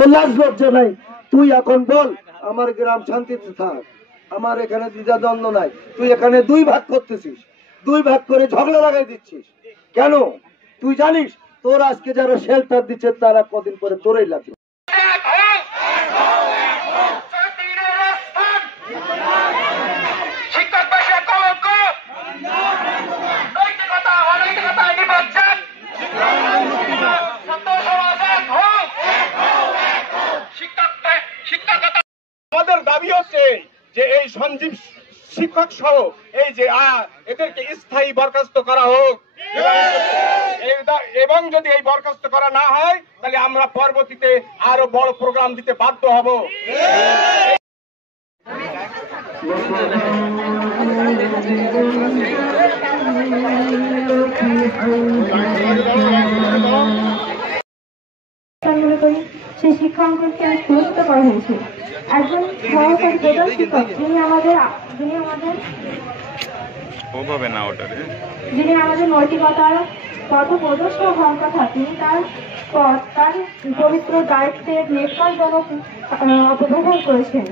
তোর লাজ লজ্জা নাই? তুই এখন বল আমার গ্রাম শান্তিতে থাক, আমার এখানে দ্বিধাদ্বন্দ্ব নাই। তুই এখানে দুই ভাগ করতেছিস, দুই ভাগ করে ঝগড়া লাগাই দিচ্ছিস কেন? তুই জানিস তোর আজকে যারা শেল্টার দিচ্ছে তারা কদিন পরে তোরই লাগবে। আমাদের দাবি হচ্ছে যে এই সঞ্জীব শিক্ষক সহ এই যে এদেরকে স্থায়ী বরখাস্ত করা হোক, এবং যদি এই বরখাস্ত করা না হয় তাহলে আমরা পরবর্তীতে আরো বড় প্রোগ্রাম দিতে বাধ্য হব। সেই শিক্ষককে পুরস্কৃত করা হয়েছে। একজন সহকারী প্রধান শিক্ষক যিনি আমাদের নৈতিকতার পথ প্রদর্শক হওয়ার কথা, তিনি তার পবিত্র দায়িত্বের নিষ্কাশজনক অপব্যবহার করেছেন।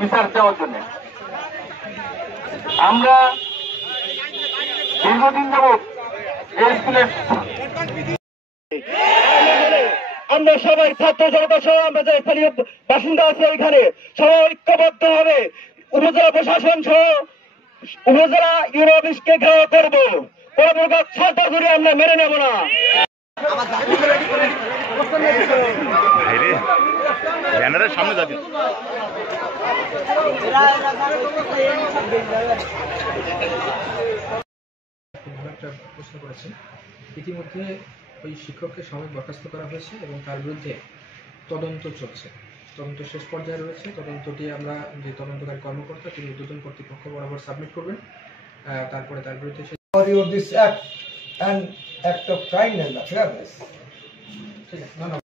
বিচার দেওয়ার জন্য আমরা দীর্ঘদিন যাবৎ এই স্কুলের আমরা সবাই ছাত্র জনতা সহ আমরা যে স্থানীয় বাসিন্দা আছে এখানে সবাই ঐক্যবদ্ধ হবে, উপজেলা প্রশাসন সহ উপজেলা ইউরোবিসকে ঘেরাও করবো। কোন প্রকার ছাত্র ধরে আমরা মেনে নেব না। সামনে যাবি প্রশ্ন করেছেন। ইতিমধ্যে ওই শিক্ষককে সাময়িক বরখাস্ত করা হয়েছে এবং তার বিরুদ্ধে তদন্ত চলছে, তদন্ত শেষ পর্যায়ে রয়েছে। তদন্তটি আমরা যে তদন্তকারী কর্মকর্তা তিনি ঊর্ধ্বতন কর্তৃপক্ষ বরাবর সাবমিট করবেন, তারপরে তার বিরুদ্ধে this act and act of kindness. ঠিক আছে, ধন্যবাদ।